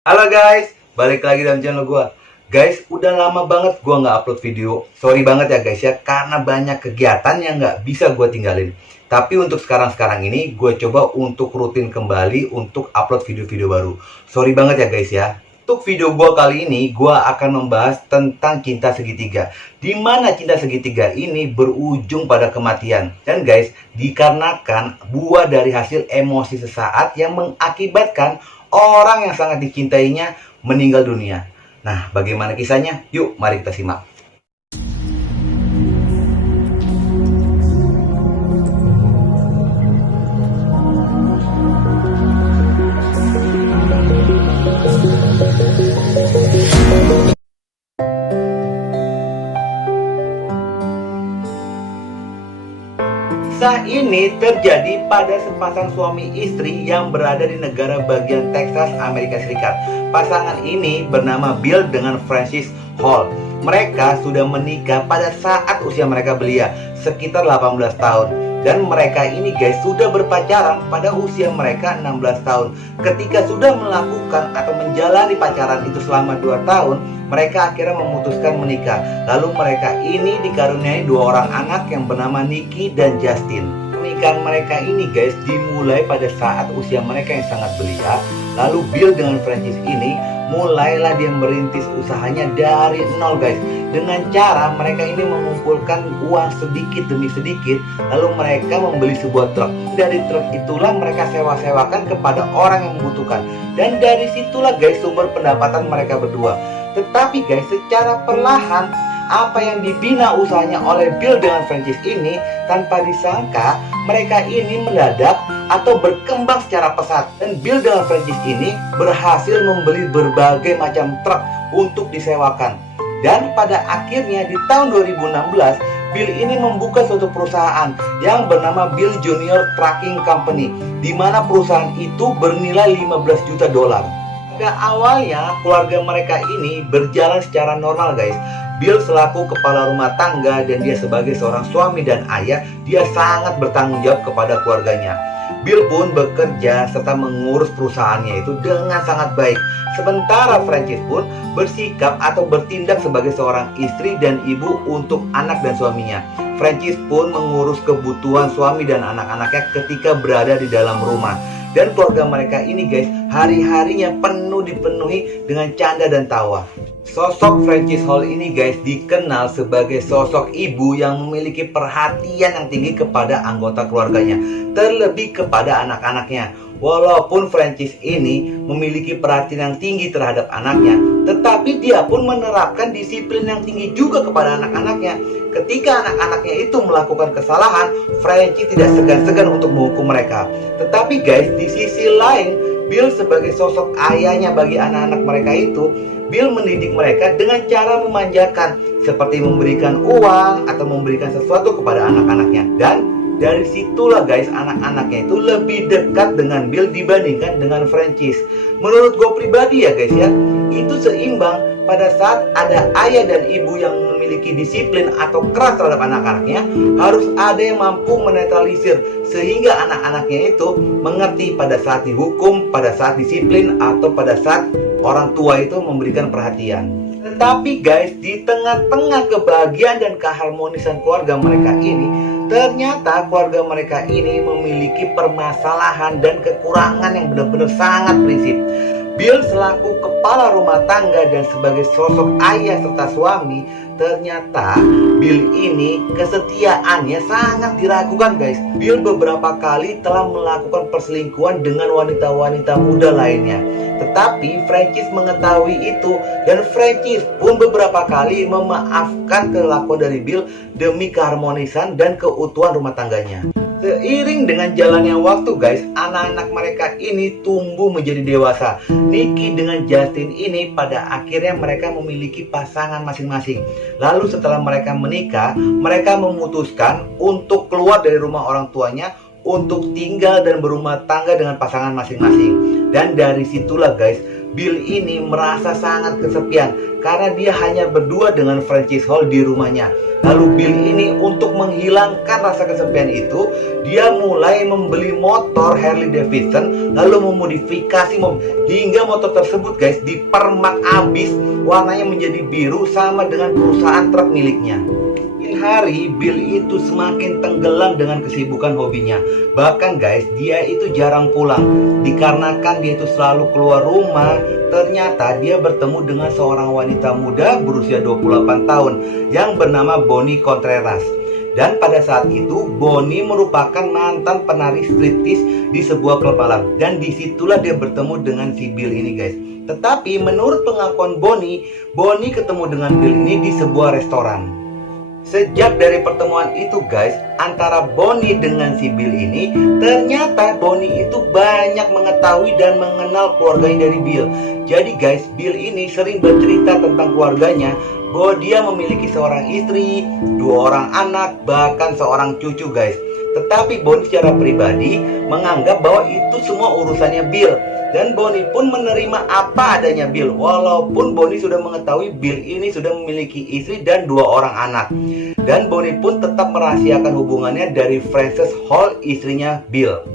Halo guys, balik lagi dalam channel gua. Guys, udah lama banget gua nggak upload video. Sorry banget ya guys ya, karena banyak kegiatan yang nggak bisa gua tinggalin. Tapi untuk sekarang ini, gue coba untuk rutin kembali untuk upload video-video baru. Sorry banget ya guys ya. Untuk video gua kali ini, gua akan membahas tentang cinta segitiga. Di mana cinta segitiga ini berujung pada kematian. Dan guys, dikarenakan buah dari hasil emosi sesaat yang mengakibatkan orang yang sangat dicintainya meninggal dunia. Nah, bagaimana kisahnya? Yuk, mari kita simak. Kisah ini terjadi pada sepasang suami istri yang berada di negara bagian Texas, Amerika Serikat. Pasangan ini bernama Bill dengan Frances Hall. Mereka sudah menikah pada saat usia mereka belia, sekitar 18 tahun. Dan mereka ini guys sudah berpacaran pada usia mereka 16 tahun. Ketika sudah melakukan atau menjalani pacaran itu selama 2 tahun, mereka akhirnya memutuskan menikah. Lalu mereka ini dikaruniai 2 orang anak yang bernama Nikki dan Justin. Pernikahan mereka ini guys dimulai pada saat usia mereka yang sangat belia. Lalu Bill dengan Frances ini mulailah dia merintis usahanya dari nol guys. Dengan cara mereka ini mengumpulkan uang sedikit demi sedikit. Lalu mereka membeli sebuah truk. Dari truk itulah mereka sewa-sewakan kepada orang yang membutuhkan. Dan dari situlah guys sumber pendapatan mereka berdua. Tetapi guys, secara perlahan apa yang dibina usahanya oleh Bill dengan Frances ini, tanpa disangka mereka ini mendadak atau berkembang secara pesat. Dan Bill dengan Frances ini berhasil membeli berbagai macam truk untuk disewakan. Dan pada akhirnya di tahun 2016, Bill ini membuka suatu perusahaan yang bernama Bill Junior Trucking Company, di mana perusahaan itu bernilai 15 juta dolar. Pada awalnya keluarga mereka ini berjalan secara normal guys. Bill selaku kepala rumah tangga dan dia sebagai seorang suami dan ayah, dia sangat bertanggung jawab kepada keluarganya. Bill pun bekerja serta mengurus perusahaannya itu dengan sangat baik. Sementara Frances pun bersikap atau bertindak sebagai seorang istri dan ibu untuk anak dan suaminya. Frances pun mengurus kebutuhan suami dan anak-anaknya ketika berada di dalam rumah. Dan keluarga mereka ini guys, hari-harinya penuh dipenuhi dengan canda dan tawa. Sosok Frances Hall ini guys dikenal sebagai sosok ibu yang memiliki perhatian yang tinggi kepada anggota keluarganya, terlebih kepada anak-anaknya. Walaupun Frances ini memiliki perhatian yang tinggi terhadap anaknya, tetapi dia pun menerapkan disiplin yang tinggi juga kepada anak-anaknya. Ketika anak-anaknya itu melakukan kesalahan, Frances tidak segan-segan untuk menghukum mereka. Tetapi guys, di sisi lain, Bill sebagai sosok ayahnya bagi anak-anak mereka itu, Bill mendidik mereka dengan cara memanjakan, seperti memberikan uang atau memberikan sesuatu kepada anak-anaknya. Dan dari situlah guys, anak-anaknya itu lebih dekat dengan Bill dibandingkan dengan Frances. Menurut gue pribadi ya guys ya, itu seimbang. Pada saat ada ayah dan ibu yang memiliki disiplin atau keras terhadap anak-anaknya, harus ada yang mampu menetralisir sehingga anak-anaknya itu mengerti pada saat dihukum, pada saat disiplin, atau pada saat orang tua itu memberikan perhatian. Tetapi guys, di tengah-tengah kebahagiaan dan keharmonisan keluarga mereka ini, ternyata keluarga mereka ini memiliki permasalahan dan kekurangan yang benar-benar sangat prinsip. Bill selaku kepala rumah tangga dan sebagai sosok ayah serta suami, ternyata Bill ini kesetiaannya sangat diragukan guys. Bill beberapa kali telah melakukan perselingkuhan dengan wanita-wanita muda lainnya. Tetapi Frances mengetahui itu dan Frances pun beberapa kali memaafkan kelakuan dari Bill demi keharmonisan dan keutuhan rumah tangganya. Seiring dengan jalannya waktu guys, anak-anak mereka ini tumbuh menjadi dewasa. Nikki dengan Justin ini pada akhirnya mereka memiliki pasangan masing-masing. Lalu setelah mereka menikah, mereka memutuskan untuk keluar dari rumah orang tuanya untuk tinggal dan berumah tangga dengan pasangan masing-masing. Dan dari situlah guys, Bill ini merasa sangat kesepian karena dia hanya berdua dengan Francis Hall di rumahnya. Lalu Bill ini untuk menghilangkan rasa kesepian itu, dia mulai membeli motor Harley Davidson, lalu memodifikasi hingga motor tersebut guys dipermak abis, warnanya menjadi biru sama dengan perusahaan truk miliknya. Hari Bill itu semakin tenggelam dengan kesibukan hobinya. Bahkan guys, dia itu jarang pulang. Dikarenakan dia itu selalu keluar rumah, ternyata dia bertemu dengan seorang wanita muda berusia 28 tahun yang bernama Bonnie Contreras. Dan pada saat itu Bonnie merupakan mantan penari striptease di sebuah klub malam. Dan disitulah dia bertemu dengan si Bill ini guys. Tetapi menurut pengakuan Bonnie ketemu dengan Bill ini di sebuah restoran. Sejak dari pertemuan itu guys, antara Bonnie dengan si Bill ini, ternyata Bonnie itu banyak mengetahui dan mengenal keluarganya dari Bill. Jadi guys, Bill ini sering bercerita tentang keluarganya, bahwa dia memiliki seorang istri, 2 orang anak, bahkan seorang cucu guys. Tetapi Bonnie secara pribadi menganggap bahwa itu semua urusannya Bill. Dan Bonnie pun menerima apa adanya Bill, walaupun Bonnie sudah mengetahui Bill ini sudah memiliki istri dan 2 orang anak. Dan Bonnie pun tetap merahasiakan hubungannya dari Frances Hall, istrinya Bill.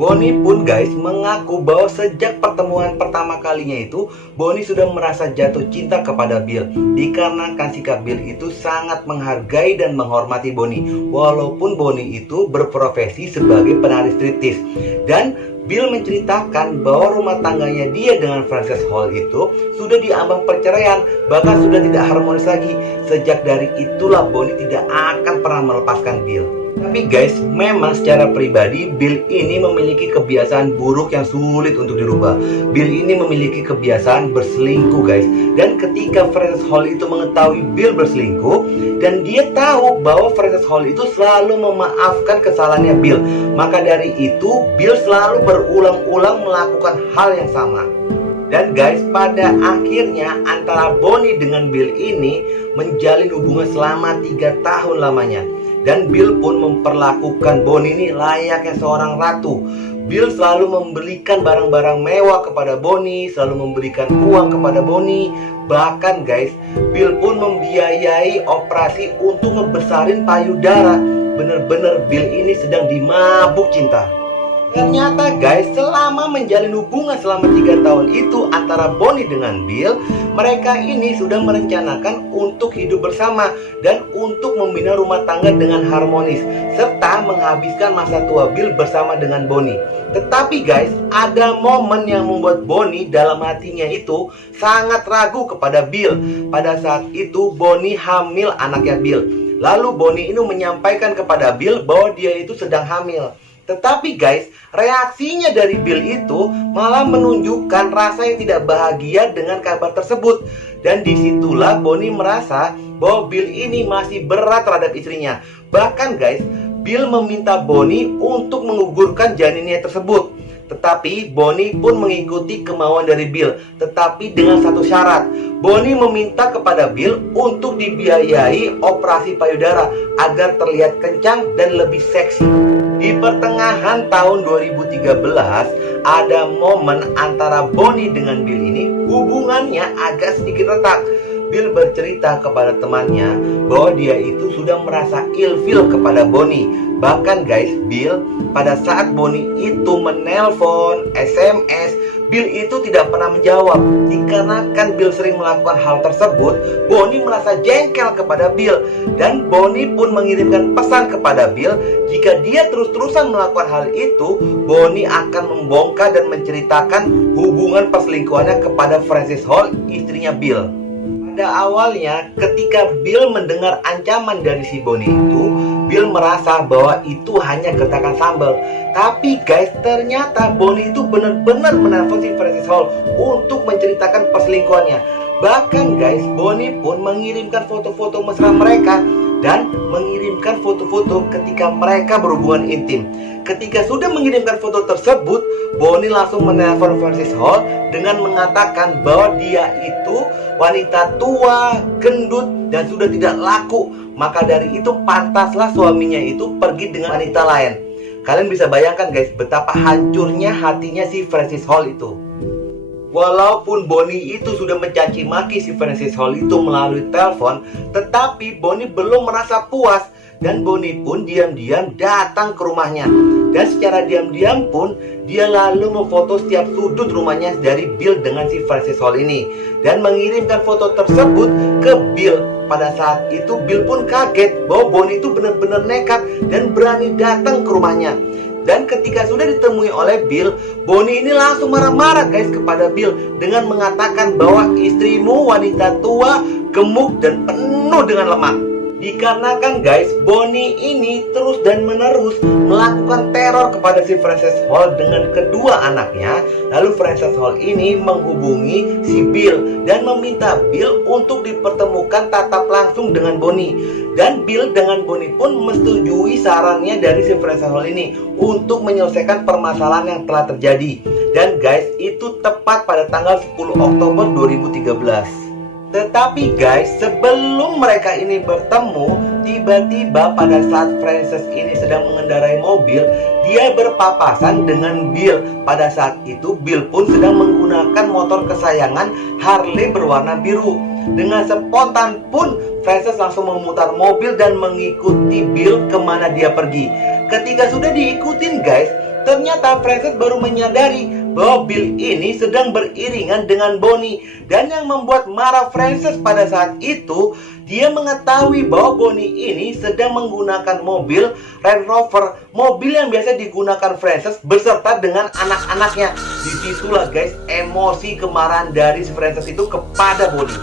Bonnie pun guys mengaku bahwa sejak pertemuan pertama kalinya itu, Bonnie sudah merasa jatuh cinta kepada Bill. Dikarenakan sikap Bill itu sangat menghargai dan menghormati Bonnie, walaupun Bonnie itu berprofesi sebagai penari striptease. Dan Bill menceritakan bahwa rumah tangganya dia dengan Frances Hall itu sudah diambang perceraian, bahkan sudah tidak harmonis lagi. Sejak dari itulah Bonnie tidak akan pernah melepaskan Bill. Tapi guys, memang secara pribadi Bill ini memiliki kebiasaan buruk yang sulit untuk dirubah. Bill ini memiliki kebiasaan berselingkuh guys. Dan ketika Frances Hall itu mengetahui Bill berselingkuh, dan dia tahu bahwa Frances Hall itu selalu memaafkan kesalahannya Bill, maka dari itu Bill selalu berulang-ulang melakukan hal yang sama. Dan guys, pada akhirnya antara Bonnie dengan Bill ini menjalin hubungan selama 3 tahun lamanya. Dan Bill pun memperlakukan Bonnie ini layaknya seorang ratu. Bill selalu memberikan barang-barang mewah kepada Bonnie, selalu memberikan uang kepada Bonnie. Bahkan guys, Bill pun membiayai operasi untuk ngebesarin payudara. Bener-bener Bill ini sedang dimabuk cinta. Ternyata guys, selama menjalin hubungan selama 3 tahun itu antara Bonnie dengan Bill, mereka ini sudah merencanakan untuk hidup bersama dan untuk membina rumah tangga dengan harmonis, serta menghabiskan masa tua Bill bersama dengan Bonnie. Tetapi guys, ada momen yang membuat Bonnie dalam hatinya itu sangat ragu kepada Bill. Pada saat itu Bonnie hamil anaknya Bill. Lalu Bonnie ini menyampaikan kepada Bill bahwa dia itu sedang hamil. Tetapi guys, reaksinya dari Bill itu malah menunjukkan rasa yang tidak bahagia dengan kabar tersebut. Dan disitulah Bonnie merasa bahwa Bill ini masih berat terhadap istrinya. Bahkan guys, Bill meminta Bonnie untuk menggugurkan janinnya tersebut. Tetapi Bonnie pun mengikuti kemauan dari Bill, tetapi dengan satu syarat. Bonnie meminta kepada Bill untuk dibiayai operasi payudara agar terlihat kencang dan lebih seksi. Di pertengahan tahun 2013, ada momen antara Bonnie dengan Bill ini hubungannya agak sedikit retak. Bill bercerita kepada temannya bahwa dia itu sudah merasa ilfil kepada Bonnie. Bahkan guys, Bill pada saat Bonnie itu menelpon, SMS, Bill itu tidak pernah menjawab. Dikarenakan Bill sering melakukan hal tersebut, Bonnie merasa jengkel kepada Bill. Dan Bonnie pun mengirimkan pesan kepada Bill, jika dia terus-terusan melakukan hal itu, Bonnie akan membongkar dan menceritakan hubungan perselingkuhannya kepada Frances Hall, istrinya Bill. Pada awalnya, ketika Bill mendengar ancaman dari si Bonnie itu, Bill merasa bahwa itu hanya gertakan sambal. Tapi guys, ternyata Bonnie itu benar-benar menelpon si Frances Hall untuk menceritakan perselingkuhannya. Bahkan guys, Bonnie pun mengirimkan foto-foto mesra mereka dan mengirimkan foto-foto ketika mereka berhubungan intim. Ketika sudah mengirimkan foto tersebut, Bonnie langsung menelpon Frances Hall dengan mengatakan bahwa dia itu wanita tua, gendut, dan sudah tidak laku. Maka dari itu pantaslah suaminya itu pergi dengan wanita lain. Kalian bisa bayangkan guys, betapa hancurnya hatinya si Frances Hall itu. Walaupun Bonnie itu sudah mencaci maki si Frances Hall itu melalui telepon, tetapi Bonnie belum merasa puas dan Bonnie pun diam-diam datang ke rumahnya. Dan secara diam-diam pun dia lalu memfoto setiap sudut rumahnya dari Bill dengan si Frances Hall ini dan mengirimkan foto tersebut ke Bill. Pada saat itu Bill pun kaget bahwa Bonnie itu benar-benar nekat dan berani datang ke rumahnya. Dan ketika sudah ditemui oleh Bill, Bonnie ini langsung marah-marah guys kepada Bill dengan mengatakan bahwa istrimu wanita tua, gemuk dan penuh dengan lemak. Dikarenakan guys, Bonnie ini terus dan menerus melakukan teror kepada si Frances Hall dengan kedua anaknya. Lalu Frances Hall ini menghubungi si Bill dan meminta Bill untuk dipertemukan tatap langsung dengan Bonnie. Dan Bill dengan Bonnie pun menyetujui sarannya dari si Frances Hall ini untuk menyelesaikan permasalahan yang telah terjadi. Dan guys, itu tepat pada tanggal 10 Oktober 2013. Tetapi guys, sebelum mereka ini bertemu, tiba-tiba pada saat Frances ini sedang mengendarai mobil, dia berpapasan dengan Bill. Pada saat itu Bill pun sedang menggunakan motor kesayangan Harley berwarna biru. Dengan spontan pun Frances langsung memutar mobil dan mengikuti Bill kemana dia pergi. Ketika sudah diikutin guys, ternyata Frances baru menyadari bahwa Bill ini sedang beriringan dengan Bonnie. Dan yang membuat marah Frances pada saat itu, dia mengetahui bahwa Bonnie ini sedang menggunakan mobil Range Rover, mobil yang biasa digunakan Frances beserta dengan anak-anaknya. Disitulah guys emosi kemarahan dari si Frances itu kepada Bonnie.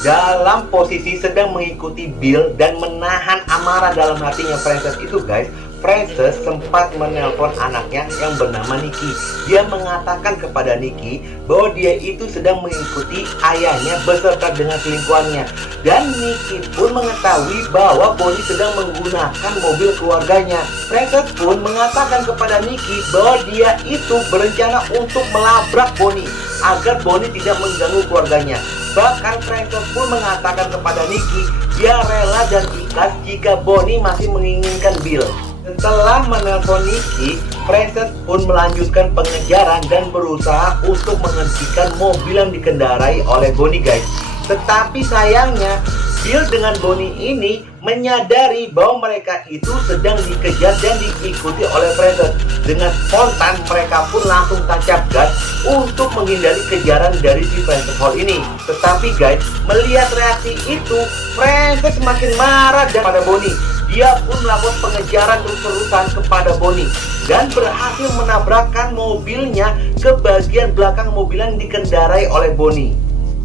Dalam posisi sedang mengikuti Bill dan menahan amarah dalam hatinya Frances itu guys, Frances sempat menelpon anaknya yang bernama Nikki. Dia mengatakan kepada Nikki bahwa dia itu sedang mengikuti ayahnya beserta dengan selingkuhannya. Dan Nikki pun mengetahui bahwa Bonnie sedang menggunakan mobil keluarganya. Frances pun mengatakan kepada Nikki bahwa dia itu berencana untuk melabrak Bonnie agar Bonnie tidak mengganggu keluarganya. Bahkan Frances pun mengatakan kepada Nikki dia rela dan ikhlas jika Bonnie masih menginginkan Bill. Setelah menelpon Nikki, Frances pun melanjutkan pengejaran dan berusaha untuk menghentikan mobil yang dikendarai oleh Bonnie guys. Tetapi sayangnya Bill dengan Bonnie ini menyadari bahwa mereka itu sedang dikejar dan diikuti oleh Frances. Dengan spontan mereka pun langsung tancap gas untuk menghindari kejaran dari si Frances Hall ini. Tetapi guys, melihat reaksi itu, Frances semakin marah kepada Bonnie. Dia pun melakukan pengejaran terus-terusan kepada Bonnie dan berhasil menabrakkan mobilnya ke bagian belakang mobil yang dikendarai oleh Bonnie.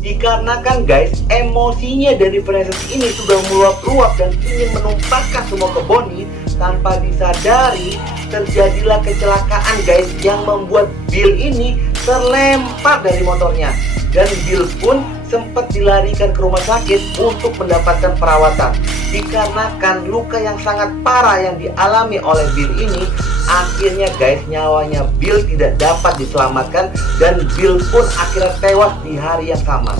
Dikarenakan guys, emosinya dari Frances ini sudah meluap-luap dan ingin menumpahkan semua ke Bonnie, tanpa disadari terjadilah kecelakaan guys yang membuat Bill ini terlempar dari motornya. Dan Bill pun sempat dilarikan ke rumah sakit untuk mendapatkan perawatan. Dikarenakan luka yang sangat parah yang dialami oleh Bill ini, akhirnya guys nyawanya Bill tidak dapat diselamatkan dan Bill pun akhirnya tewas di hari yang sama.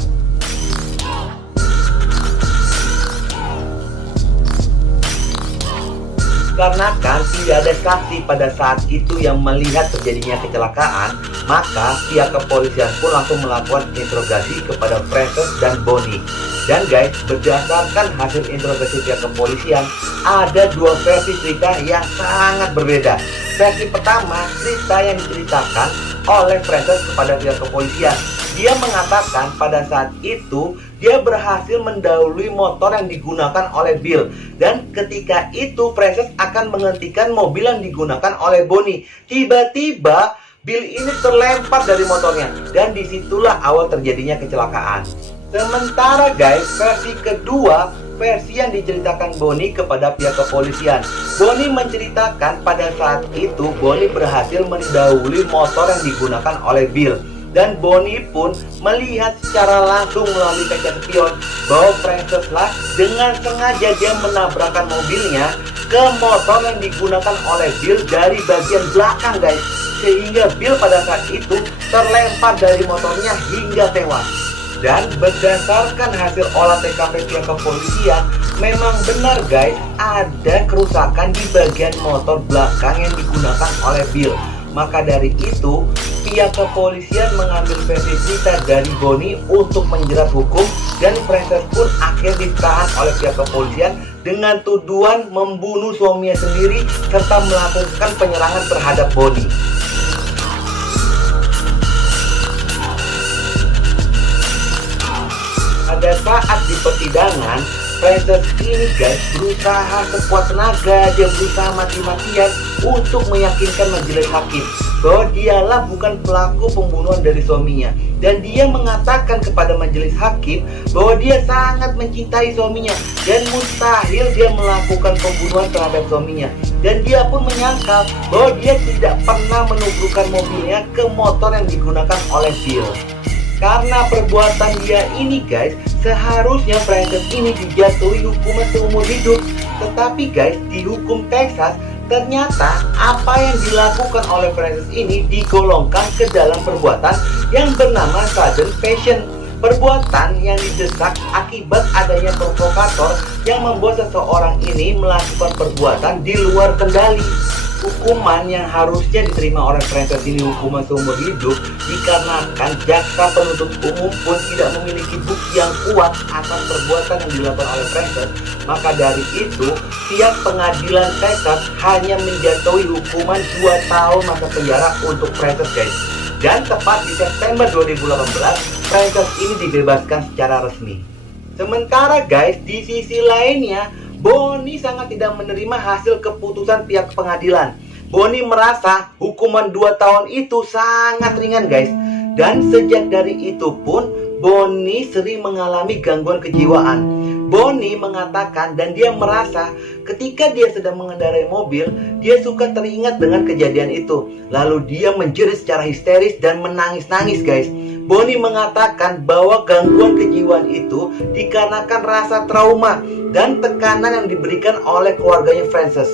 Karena kan tidak ada saksi pada saat itu yang melihat terjadinya kecelakaan, maka pihak kepolisian pun langsung melakukan interogasi kepada Frances dan Bonnie. Dan guys, berdasarkan hasil interogasi pihak kepolisian, ada dua versi cerita yang sangat berbeda. Versi pertama, cerita yang diceritakan oleh Frances kepada pihak kepolisian. Dia mengatakan pada saat itu dia berhasil mendahului motor yang digunakan oleh Bill. Dan ketika itu Frances akan menghentikan mobil yang digunakan oleh Bonnie. Tiba-tiba Bill ini terlempar dari motornya. Dan disitulah awal terjadinya kecelakaan. Sementara guys, versi kedua, versi yang diceritakan Bonnie kepada pihak kepolisian. Bonnie menceritakan pada saat itu Bonnie berhasil mendahului motor yang digunakan oleh Bill. Dan Bonnie pun melihat secara langsung melalui kaca spion bahwa Frances lah dengan sengaja dia menabrakkan mobilnya ke motor yang digunakan oleh Bill dari bagian belakang guys. Sehingga Bill pada saat itu terlempar dari motornya hingga tewas. Dan berdasarkan hasil olah TKP pihak kepolisian, memang benar guys, ada kerusakan di bagian motor belakang yang digunakan oleh Bill. Maka dari itu, pihak kepolisian mengambil versi cerita dari Bonnie untuk menjerat hukum, dan Frances pun akhirnya ditahan oleh pihak kepolisian dengan tuduhan membunuh suaminya sendiri serta melakukan penyerangan terhadap Bonnie. Pada saat di persidangan, Frances ini guys berusaha sekuat tenaga, dia berusaha mati-matian untuk meyakinkan majelis hakim bahwa dialah bukan pelaku pembunuhan dari suaminya. Dan dia mengatakan kepada majelis hakim bahwa dia sangat mencintai suaminya dan mustahil dia melakukan pembunuhan terhadap suaminya. Dan dia pun menyangkal bahwa dia tidak pernah menubrukkan mobilnya ke motor yang digunakan oleh Bill. Karena perbuatan dia ini guys, seharusnya Frances ini dijatuhi hukuman seumur hidup. Tetapi guys, di hukum Texas, ternyata apa yang dilakukan oleh Frances ini digolongkan ke dalam perbuatan yang bernama sudden passion. Perbuatan yang didesak akibat adanya provokator yang membuat seseorang ini melakukan perbuatan di luar kendali. Hukuman yang harusnya diterima oleh Frances ini hukuman seumur hidup dikarenakan jaksa penuntut umum pun tidak memiliki bukti yang kuat atas perbuatan yang dilakukan oleh Frances. Maka dari itu, pihak pengadilan Texas hanya menjatuhi hukuman 2 tahun masa penjara untuk Frances guys. Dan tepat di September 2018, Frances ini dibebaskan secara resmi. Sementara guys, di sisi lainnya, Bonnie sangat tidak menerima hasil keputusan pihak pengadilan. Bonnie merasa hukuman 2 tahun itu sangat ringan guys. Dan sejak dari itu pun Bonnie sering mengalami gangguan kejiwaan. Bonnie mengatakan dan dia merasa ketika dia sedang mengendarai mobil, dia suka teringat dengan kejadian itu. Lalu dia menjerit secara histeris dan menangis-nangis guys. Bonnie mengatakan bahwa gangguan kejiwaan itu dikarenakan rasa trauma dan tekanan yang diberikan oleh keluarganya Frances.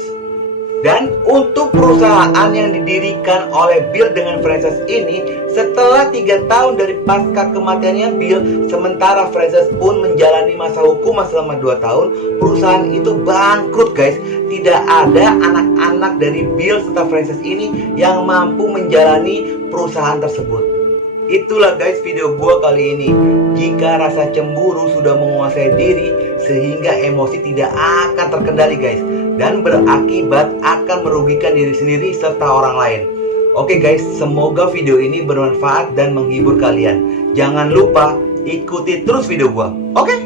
Dan untuk perusahaan yang didirikan oleh Bill dengan Frances ini, setelah 3 tahun dari pasca kematiannya Bill, sementara Frances pun menjalani masa hukuman selama 2 tahun, perusahaan itu bangkrut guys. Tidak ada anak-anak dari Bill serta Frances ini yang mampu menjalani perusahaan tersebut. Itulah guys video gua kali ini. Jika rasa cemburu sudah menguasai diri sehingga emosi tidak akan terkendali guys, dan berakibat akan merugikan diri sendiri serta orang lain. Oke guys, semoga video ini bermanfaat dan menghibur kalian. Jangan lupa ikuti terus video gua. Oke?